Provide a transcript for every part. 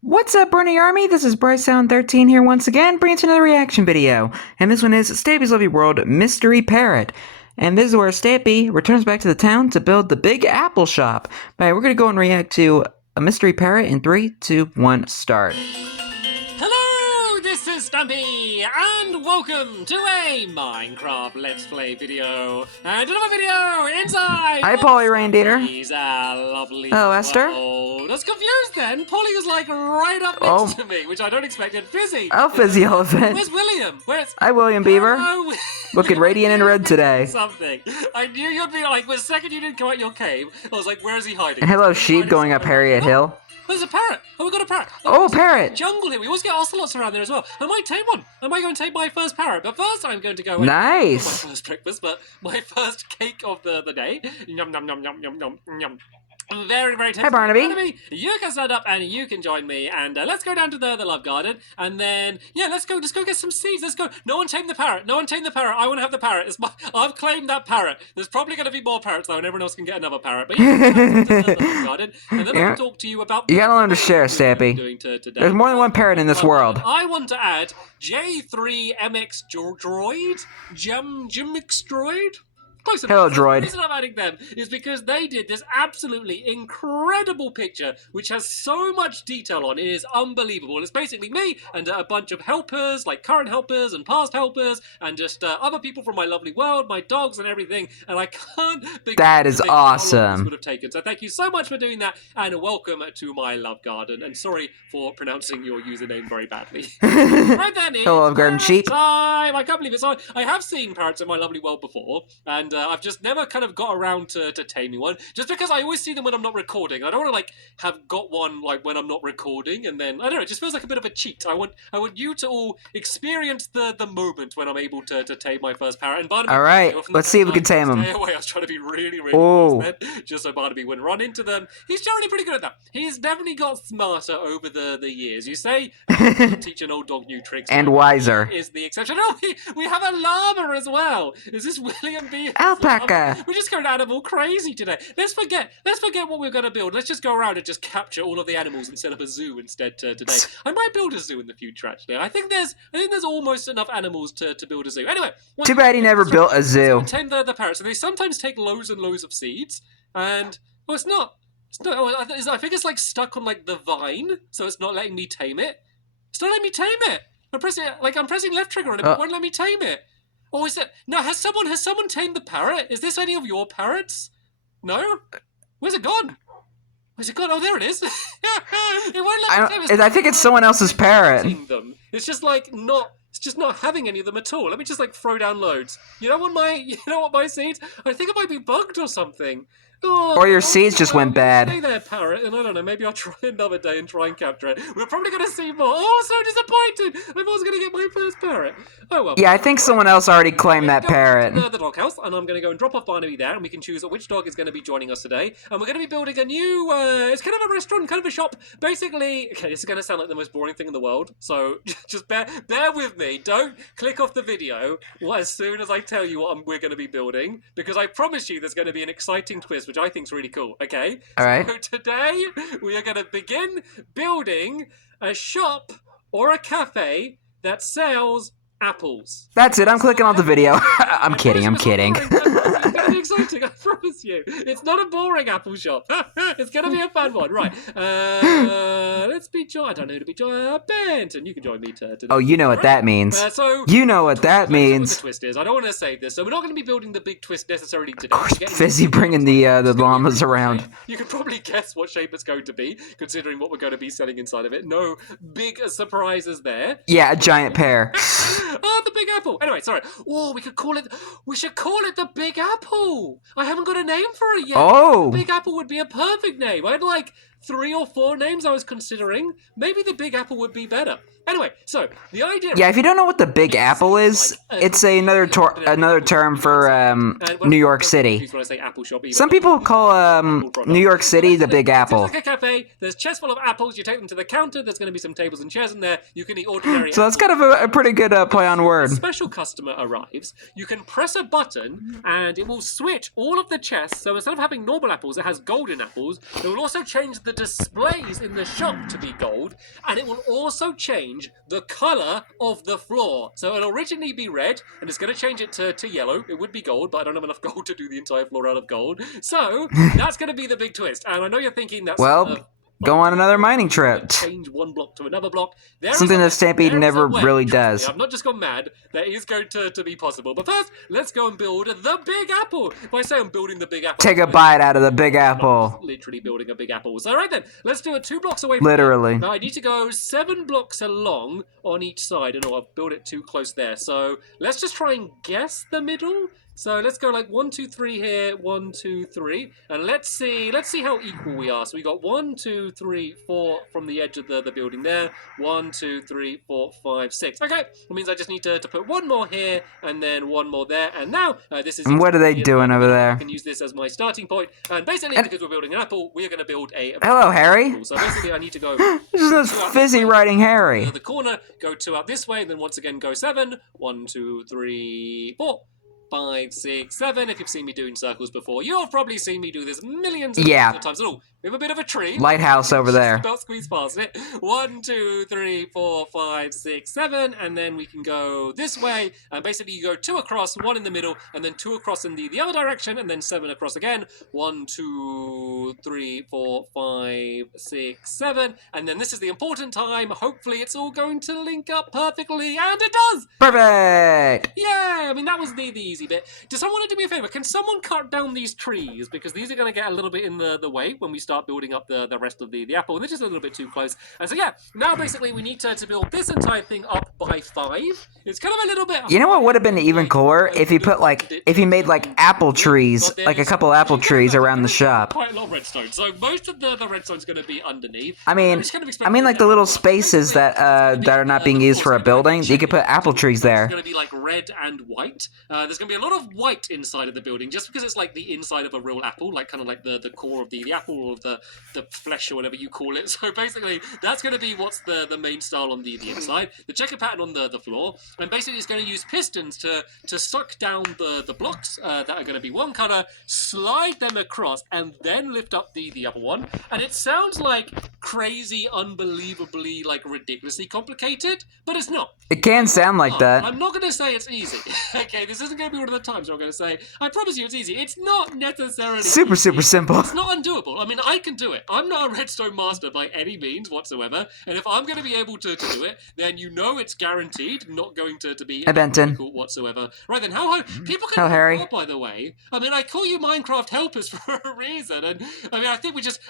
What's up, Bernie Army? This is BryceAllen13 here once again, bringing you another reaction video. And this one is Stampy's Lovely World Mystery Parrot. And this is where Stampy returns back to the town to build the Big Apple Shop. Alright, we're gonna go and react to a Mystery Parrot in 3, 2, 1, start. Hello, this is Stampy, and welcome to a Minecraft Let's Play video, and another video inside. Hi, Polly Reindeer. He's a lovely. Oh, Esther. Oh, that's confused then. Polly was like right up next to me, which I don't expect. And Fizzy. Oh, Fizzy Elephant. Where's William? Where's? Hi, William Beaver. Hello. Looking radiant and red today. Something. I knew you'd be like, the second you didn't come out your cave, I was like, where is he hiding? Hello, sheep going up Harriet Hill. There's a parrot! Oh, we got a parrot! Oh, parrot! Jungle here. We always get ocelots around there as well. I might take one. I might go and take my first parrot. But first, I'm going to go. Nice. Not my first breakfast, but my first cake of the day. Yum yum yum yum yum yum yum. Very, very tasty. Hi, Barnaby. You can stand up and you can join me, and let's go down to the love garden, and then let's go get some seeds. Let's go. No one tame the parrot. No one tame the parrot. I want to have the parrot. I've claimed that parrot. There's probably going to be more parrots though, and everyone else can get another parrot. But the love garden, and then I'll talk to you about. You gotta learn to share, Stampy. There's more than one parrot in this world. I want to add J3MX droid, Gemix droid. Hello, droid. The reason I'm adding them is because they did this absolutely incredible picture, which has so much detail on it. It is unbelievable. It's basically me and a bunch of helpers, like current helpers and past helpers, and just other people from my lovely world, my dogs and everything. And I can't begin that is to awesome. How long this awesome. would have taken. So thank you so much for doing that, and welcome to my love garden. And sorry for pronouncing your username very badly. Right then, Hello, love garden sheep. Time. I can't believe it. So I have seen parrots in my lovely world before, and I've just never kind of got around to taming one, just because I always see them when I'm not recording. I don't want to like have got one like when I'm not recording, and then I don't know. It just feels like a bit of a cheat. I want you to all experience the moment when I'm able to tame my first parrot. And Barnaby, all right, let's see if we can tame him. Stay away. I was trying to be really close then, just so Barnaby wouldn't run into them. He's generally pretty good at that. He's definitely got smarter over the years. You say teach an old dog new tricks, and wiser is the exception. Oh, we have a llama as well. Is this William B? Alpaca. We're just going animal crazy today. Let's forget what we're going to build. Let's just go around and just capture all of the animals and set up a zoo instead today. I might build a zoo in the future. Actually, I think there's almost enough animals to build a zoo. Anyway, too bad he never built a zoo. Tame the parrots. So they sometimes take loads and loads of seeds, and it's not. I think it's like stuck on like the vine, so it's not letting me tame it. It's not letting me tame it. I'm pressing left trigger on it, but it won't let me tame it. Or is it? No, has someone tamed the parrot? Is this any of your parrots? No? Where's it gone? Where's it gone? Oh, there it is. It won't let me tame it. I think it's someone else's parrot. It's just like not. It's just not having any of them at all. Let me just like throw down loads. You know what my seeds? I think it might be bugged or something. Oh, or your seeds just went bad. Stay there, parrot, and I don't know, maybe I'll try another day and try and capture it. We're probably going to see more. Oh, so disappointed! I was going to get my first parrot. Oh well. Yeah, I think someone else already claimed that parrot. The doghouse, and I'm going to go and drop off Barnaby there, and we can choose which dog is going to be joining us today. And we're going to be building a new, it's kind of a restaurant, kind of a shop. Basically, okay, this is going to sound like the most boring thing in the world, so just bear with me. Don't click off the video as soon as I tell you what we're going to be building, because I promise you there's going to be an exciting twist, which I think is really cool, okay? All right. So today, we are going to begin building a shop or a cafe that sells apples. That's it, I'm clicking on the video. I'm kidding. It's going to be exciting, I promise you. It's not a boring apple shop. It's going to be a fun one. Right. Let's be joined. I don't know who to be joined. Benton, you can join me to oh, you know what that means. You know what that means. What the twist is. I don't want to save this, so we're not going to be building the big twist necessarily today. Of course, Fizzy bringing the llamas around. You can probably guess what shape it's going to be, considering what we're going to be selling inside of it. No big surprises there. Yeah, a giant pear. Oh, the Big Apple. Anyway, sorry. Oh, we should call it the Big Apple. I haven't got a name for it yet. Oh. The Big Apple would be a perfect name. I had like 3 or 4 names I was considering. Maybe the Big Apple would be better. Anyway, so the idea. Yeah, if you don't know what the Big Apple is, it's another term for New York City. When I say apple shop, some people call New York City the Big Apple. It's like a cafe. There's chests full of apples. You take them to the counter. There's going to be some tables and chairs in there. You can eat ordinary. So that's kind of a pretty good play on word. When a special customer arrives, you can press a button and it will switch all of the chests. So instead of having normal apples, it has golden apples. It will also change the displays in the shop to be gold, and it will also change the color of the floor. So it'll originally be red, and it's going to change it to yellow. It would be gold, but I don't have enough gold to do the entire floor out of gold. So that's going to be the big twist. And I know you're thinking that's... Well, go on another mining trip. Change one block to another block. Something that Stampy never really does. I've not just gone mad. That is going to be possible. But first, let's go and build the Big Apple. If I say I'm building the Big Apple... Take a bite out of the Big Apple. Literally building a Big Apple. So right then, let's do it 2 blocks away from Literally. Now I need to go 7 blocks along on each side. And I've built it too close there. So let's just try and guess the middle. So let's go like 1, 2, 3 here, 1, 2, 3, and let's see how equal we are. So we got 1, 2, 3, 4 from the edge of the building there. 1, 2, 3, 4, 5, 6. Okay, that means I just need to put 1 more here and then 1 more there. And now this is. And what are they doing over there? I can use this as my starting point. And basically, because we're building an apple, we are going to build a. Hello, Harry. So basically, I need to go. This is this fizzy writing Harry. The corner, go 2 out this way, and then once again go 7. 1, 2, 3, 4. 5, 6, 7. If you've seen me doing circles before, you've probably seen me do this millions of times. Oh, we have a bit of a tree. Lighthouse over there. About squeeze past it. 1, 2, 3, 4, 5, 6, 7, and then we can go this way. And basically, you go 2 across, 1 in the middle, and then 2 across in the other direction, and then 7 across again. 1, 2, 3, 4, 5, 6, 7, and then this is the important time. Hopefully, it's all going to link up perfectly, and it does. Perfect. Yeah, I mean that was the easy bit. Does someone want to do me a favor? Can someone cut down these trees? Because these are going to get a little bit in the way when we start building up the rest of the apple. And they're just a little bit too close. And so yeah, now basically we need to build this entire thing up by 5. It's kind of a little bit... You know what would have been even cooler? If you put if you made like apple trees, like a couple apple trees around the shop. Quite a lot of redstone. So most of the redstone's going to be underneath. I mean like the little spaces that are not being used for a building. You could put apple trees there. It's going to be like red and white. There's going to be a lot of white inside of the building, just because it's like the inside of a real apple, like kind of like the core of the apple or the flesh or whatever you call it. So basically, that's going to be what's the main style on the inside. The checkered pattern on the floor, and basically it's going to use pistons to suck down the blocks that are going to be one color, slide them across, and then lift up the other one. And it sounds like crazy, unbelievably, like ridiculously complicated, but it's not. It can sound like that. I'm not going to say it's easy. Okay, this isn't going to be one of the times where I'm going to say, I promise you it's easy. It's not necessarily super simple. It's not undoable. I mean, I can do it. I'm not a redstone master by any means whatsoever. And if I'm going to be able to do it, then you know it's guaranteed not going to be difficult whatsoever. Right then, how people can Harry. By the way. I mean, I call you Minecraft helpers for a reason. And I mean, I think we just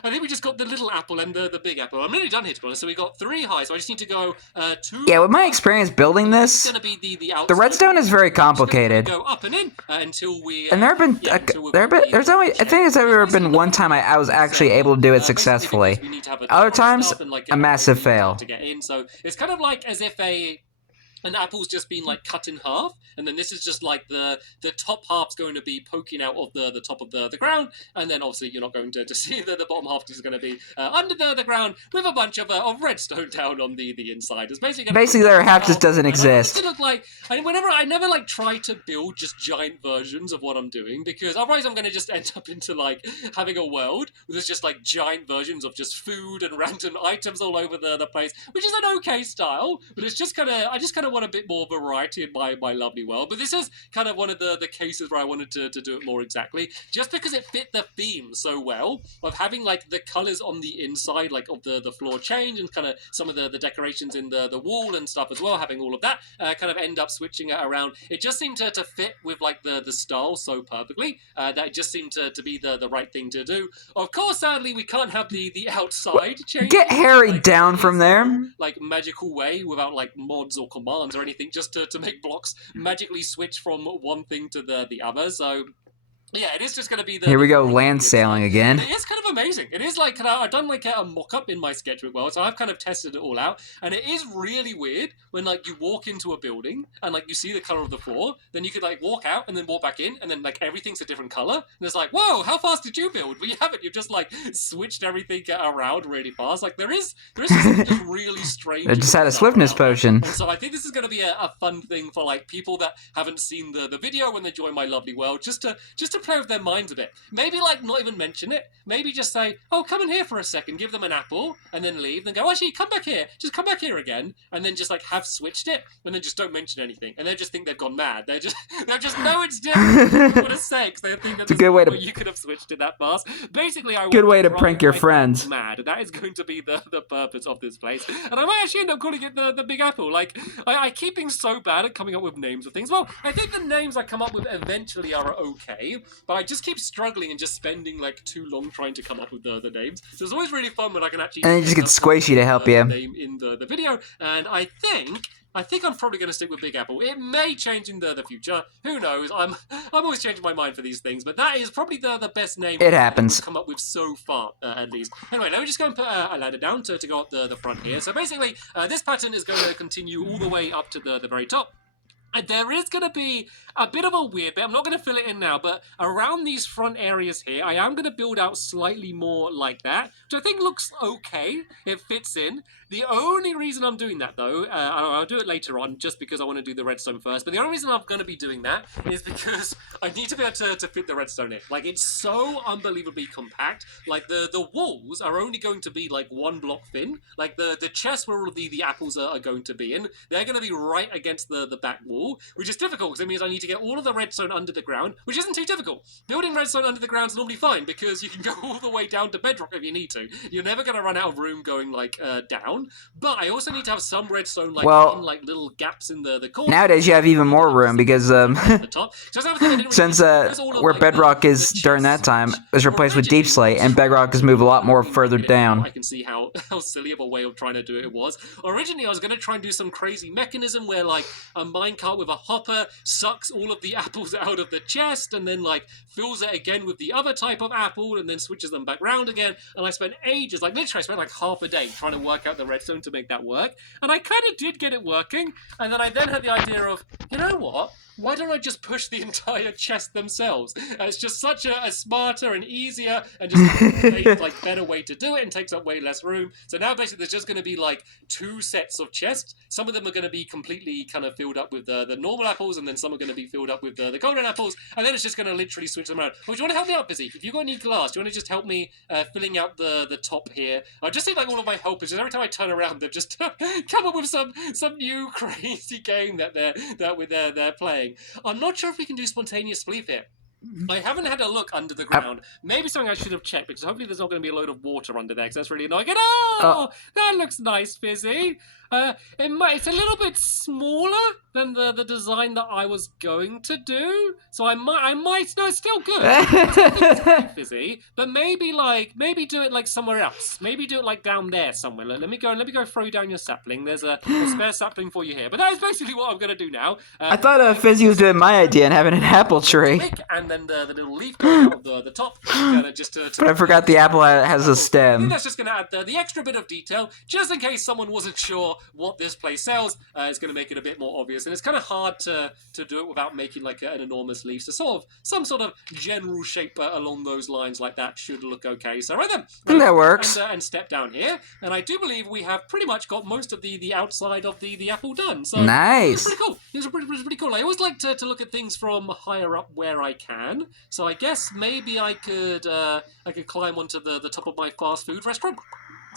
got the little apple and the big apple. I'm nearly done here, to be honest. So we got 3 high. So I just need to go 2. Yeah, with my experience building this, the redstone is very complicated. Go up and in until we. And there's only I think there's ever been one time I was actually able to do it successfully. Other times, a massive fail. To get in, so it's kind of like as if an apple's just been like cut in half, and then this is just like the top half's going to be poking out of the top of the ground, and then obviously you're not going to see the bottom half is going to be under the ground with a bunch of redstone down on the inside. It's basically their half just doesn't exist. It look like I never like try to build just giant versions of what I'm doing, because otherwise I'm going to just end up into like having a world where there's just like giant versions of just food and random items all over the place, which is an okay style, but it's just I just kind of want a bit more variety in my lovely world. But this is kind of one of the cases where I wanted to do it more exactly, just because it fit the theme so well of having like the colors on the inside, like of the floor change, and kind of some of the decorations in the wall and stuff as well, having all of that kind of end up switching it around. It just seemed to fit with like the style so perfectly that it just seemed to be the right thing to do. Of course, sadly, we can't have the outside change. Get Harry down from there. Like magical way without like mods or commands or anything, just to make blocks magically switch from one thing to the other. So yeah, it is just going to be Here we go, land sailing again. It is kind of amazing. It is like, I've done like a mock-up in my sketchbook world, so I've kind of tested it all out, and it is really weird when like you walk into a building and like you see the color of the floor, then you could like walk out and then walk back in, and then like everything's a different color, and it's like, whoa, how fast did you build? Well, you haven't. You've just like switched everything around really fast. Like there is just really strange. I just had a swiftness potion. And so I think this is going to be a fun thing for like people that haven't seen the video when they join my lovely world, just to to play with their minds a bit. Maybe, like, not even mention it. Maybe just say, oh, come in here for a second, give them an apple, and then leave. Then go, actually, come back here. Just come back here again. And then just, like, have switched it, and then just don't mention anything. And they just think they've gone mad. They'll just know it's different. For the sakes, they think that you could have switched it that fast. Basically, good way to prank your friends. Mad. That is going to be the purpose of this place. And I might actually end up calling it the Big Apple. Like, I keep being so bad at coming up with names of things. Well, I think the names I come up with eventually are okay, but I just keep struggling and just spending like too long trying to come up with the names. So it's always really fun when I can actually. And you just get Squishy to help you. Name in the video, and I think I'm probably going to stick with Big Apple. It may change in the future. Who knows? I'm always changing my mind for these things, but that is probably the best name. It happens. I've come up with so far, at least. Anyway, let me just go and put a ladder down to go up the front here. So basically, this pattern is going to continue all the way up to the very top. And there is going to be a bit of a weird bit. I'm not going to fill it in now, but around these front areas here, I am going to build out slightly more like that, which I think looks okay. It fits in. The only reason I'm doing that, though, I'll do it later on, just because I want to do the redstone first, but the only reason I'm going to be doing that is because I need to be able to fit the redstone in. Like, it's so unbelievably compact. Like, the walls are only going to be, like, 1 block thin. Like, the chest where all of the apples are going to be in, they're going to be right against the back wall, which is difficult, because it means I need to get all of the redstone under the ground, which isn't too difficult. Building redstone under the ground is normally fine, because you can go all the way down to bedrock if you need to. You're never going to run out of room going, like, down. But I also need to have some redstone, like, in, like, little gaps in the corner. Nowadays you have even more room, because, since, where bedrock is during that time was replaced with deep slate, and bedrock has moved a lot more further down. I can see how silly of a way of trying to do it was. Originally, I was going to try and do some crazy mechanism where, like, a minecart with a hopper sucks all of the apples out of the chest, and then, like, fills it again with the other type of apple, and then switches them back round again. And I spent ages, like, literally I spent, like, half a day trying to work out the redstone to make that work. And I kind of did get it working, and then I had the idea of, you know what? Why don't I just push the entire chest themselves? It's just such a smarter and easier and just a like better way to do it, and takes up way less room. So now basically there's just going to be like 2 sets of chests. Some of them are going to be completely kind of filled up with the normal apples, and then some are going to be filled up with the golden apples, and then it's just going to literally switch them around. Oh, do you want to help me out, Busy? If you've got any glass, do you want to just help me filling out the top here? I just see like all of my helpers, just every time I turn around, they've just come up with some new crazy game that they're playing. I'm not sure if we can do spontaneous sleep here. I haven't had a look under the ground. Maybe something I should have checked, because hopefully there's not going to be a load of water under there, because that's really annoying. Oh, that looks nice, Fizzy. It's a little bit smaller than the design that I was going to do, so I might. No, it's still good. It's pretty Fizzy, but maybe do it like somewhere else. Maybe do it like down there somewhere. Let me go throw you down your sapling. There's a spare sapling for you here. But that is basically what I'm going to do now. I thought Fizzy was doing my idea and having an apple tree. And then the little leaf going out of the top. But I forgot the apple has a stem. I think that's just going to add the extra bit of detail, just in case someone wasn't sure what this place sells. It's going to make it a bit more obvious, and it's kind of hard to do it without making like an enormous leaf. So some sort of general shape along those lines like that should look okay. So right then, that works. And step down here, and I do believe we have pretty much got most of the outside of the apple done. So nice. It's pretty cool. It's pretty cool. I always like to look at things from higher up where I can. So I guess maybe I could climb onto the top of my fast food restaurant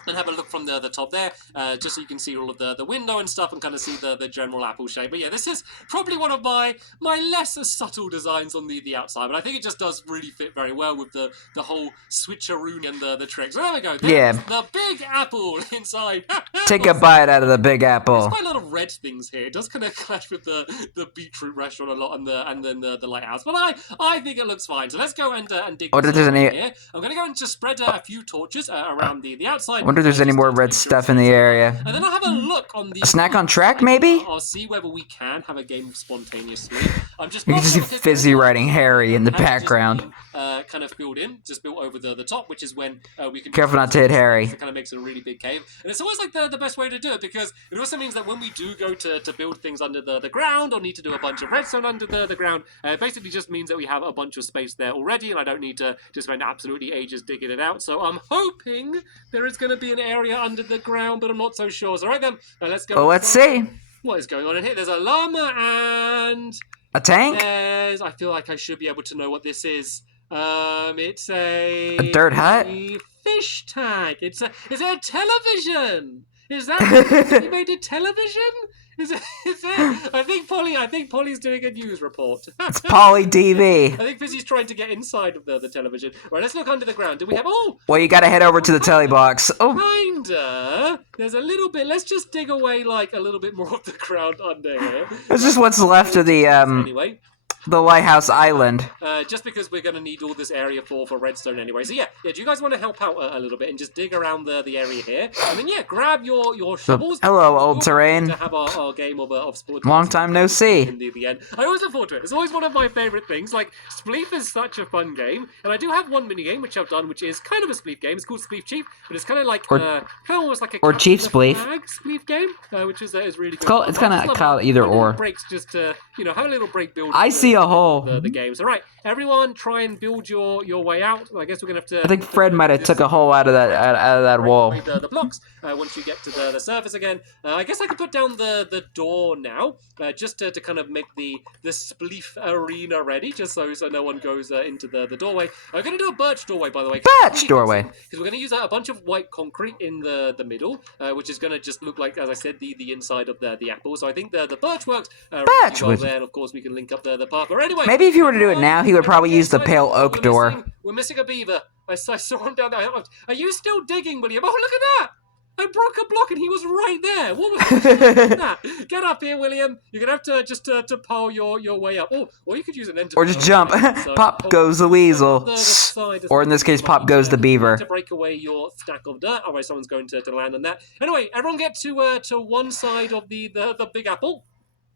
and have a look from the top there, just so you can see all of the window and stuff, and kind of see the general apple shape. But yeah, this is probably one of my less subtle designs on the outside, but I think it just does really fit very well with the whole switcheroo and the tricks. So there we go. There's the big apple inside. Take a bite out of the big apple. There's quite a lot of red things here. It does kind of clash with the beetroot restaurant a lot, and then the lighthouse. But I think it looks fine. So let's go and dig. What if there's any? Here. I'm going to go and just spread a few torches around the outside. I wonder if there's any more red stuff in the area. And then I'll have a look on the... A snack on track, maybe? I'll see whether we can have a game of spontaneous sleep. I'm just... You can just see Fizzy riding Harry in the background. Kind of filled in, just built over the top, which is when we can... Careful not to hit Harry. It kind of makes a really big cave. And it's always like the best way to do it, because it also means that when we do go to build things under the ground, or need to do a bunch of redstone under the ground, it basically just means that we have a bunch of space there already, and I don't need to just spend absolutely ages digging it out. So I'm hoping there is going to be an area under the ground, but I'm not so sure. So right then, let's go. Well, let's see. What is going on in here? There's a llama and A tank? Yes, I feel like I should be able to know what this is. It's a dirt hut? fish tank. Is it a television? Is that you made a television? Is it? I think Polly's doing a news report. It's Polly TV. I think Fizzy's trying to get inside of the television. Right, let's look under the ground. Do we have? Oh, well, you gotta head over to the telly box. Oh, kinda. There's a little bit. Let's just dig away like a little bit more of the ground under here. this is what's left of the Anyway. the lighthouse island. Just because we're going to need all this area for redstone anyway. So yeah, do you guys want to help out a little bit and just dig around the area here? And then yeah, grab your shovels. Hello, old terrain. To have our game of sports. Long time no see. In the end. I always look forward to it. It's always one of my favourite things. Like, Spleef is such a fun game. And I do have one mini game which I've done, which is kind of a Spleef game. It's called Spleef Chief, but it's kind of like, kind of almost like a or Chief Spleef. Spleef game, which is really It's good. It's kind of called either or. Breaks just to, have a little break build. I see a hole. The games. All right, everyone, try and build your way out. I guess we're gonna have to. I think Fred might have took a hole out of that wall. The blocks once you get to the surface again. I guess I could put down the door now, just to kind of make the Spleef arena ready, just so no one goes into the doorway. I'm gonna do a birch doorway, by the way. Birch doorway. Because we're gonna use a bunch of white concrete in the middle, which is gonna just look like, as I said, the inside of the apple. So I think the birch works. Birch really well there, and of course we can link up the path. But anyway, maybe if you were to do it now, he would probably use the pale oak door. We're missing a beaver. I saw him down there. Are you still digging, William? Oh, look at that! I broke a block and he was right there. What was that? Get up here, William. You're gonna have to just to pile your way up. Oh, or you could use an ender. Or just jump. Pop goes the weasel. Or in this case, pop goes the beaver. To break away your stack of dirt. Otherwise, someone's going to land on that. Anyway, everyone get to one side of the big apple.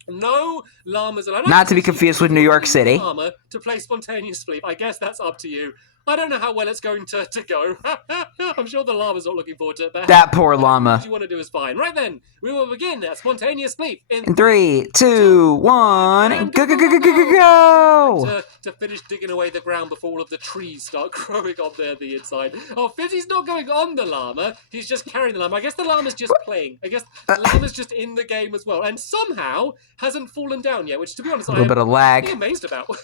No llamas allowed. Not to be confused with New York City. Llama to play spontaneous sleep. I guess that's up to you. I don't know how well it's going to go. I'm sure the llama's not looking forward to it. But that poor llama. What you want to do is fine. Right then, we will begin a spontaneous sleep. In 3, 2, 1, go! To finish digging away the ground before all of the trees start growing on the inside. Oh, Fizzy's not going on the llama. He's just carrying the llama. I guess the llama's just playing. I guess the llama's just in the game as well. And somehow hasn't fallen down yet, which to be honest, a little bit of lag. I'm amazed about.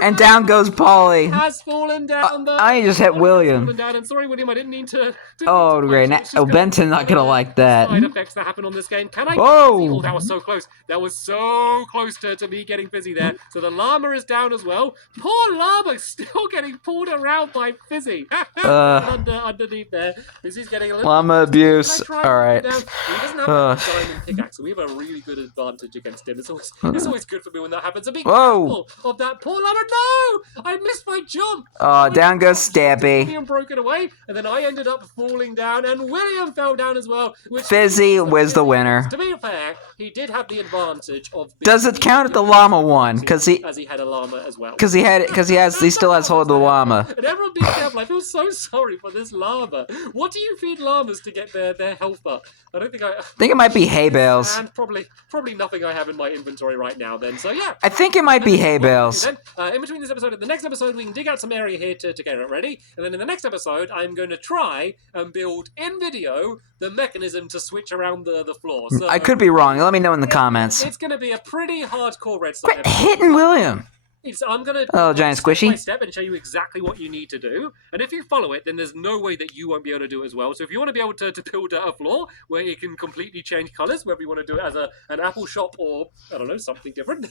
And down goes Polly. Has fallen down. I just hit William. Down. And sorry, William, I didn't mean to. Oh, great. Benton's not going to like that. Side effects that happen on this game. Can I? Whoa! Oh, that was so close. That was so close to me getting Fizzy there. So the llama is down as well. Poor llama still getting pulled around by Fizzy. Underneath there. Fizzy's getting a little. Llama abuse. All right. He doesn't have a diamond pickaxe, so we have a really good advantage against him. It's always good for me when that happens. A big careful of that poor llama. No! I missed my jump. Down goes Stampy. William broke it away, and then I ended up falling down, and William fell down as well. Fizzy was the winner. To be fair, he did have the advantage of. Does it count if the llama won? Because he had a llama as well. Because he still has hold of the llama. And everyone being careful. I feel so sorry for this llama. What do you feed llamas to get their health up? I think it might be hay bales. And probably nothing I have in my inventory right now. Then so yeah. I think it might be hay bales. In between this episode and the next episode, we can dig out some area here to get it ready, and then in the next episode, I'm going to try and build in video the mechanism to switch around the floor. So, I could be wrong. Let me know in the comments. It's going to be a pretty hardcore redstone. Quit hitting William. So I'm going to giant squishy step and show you exactly what you need to do. And if you follow it, then there's no way that you won't be able to do it as well. So if you want to be able to build a floor where it can completely change colours, whether you want to do it as an apple shop or, I don't know, something different.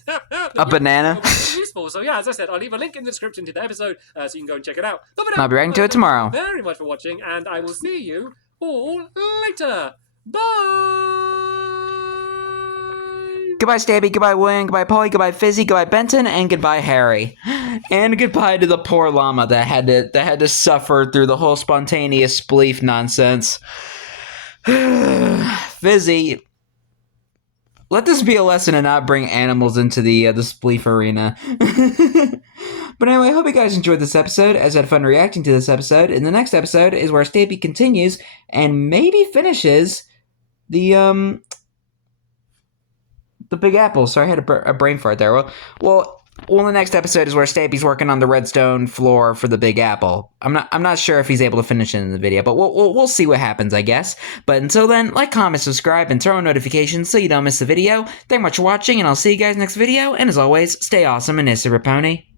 A banana. Useful. So yeah, as I said, I'll leave a link in the description to the episode so you can go and check it out. I'll be right to it tomorrow. Thank you very much for watching, and I will see you all later. Bye! Goodbye, Stampy. Goodbye, William. Goodbye, Polly. Goodbye, Fizzy. Goodbye, Benton. And goodbye, Harry. And goodbye to the poor llama that had to suffer through the whole spontaneous Spleef nonsense. Fizzy, let this be a lesson and not bring animals into the Spleef arena. But anyway, I hope you guys enjoyed this episode, as I had fun reacting to this episode. And the next episode is where Stampy continues and maybe finishes the Big Apple. Sorry, I had a brain fart there. Well, Well, the next episode is where Stampy's working on the redstone floor for the Big Apple. I'm not sure if he's able to finish it in the video, but we'll see what happens, I guess. But until then, like, comment, subscribe, and throw on notifications so you don't miss the video. Thank you much for watching, and I'll see you guys next video. And as always, stay awesome and Issa Raponi.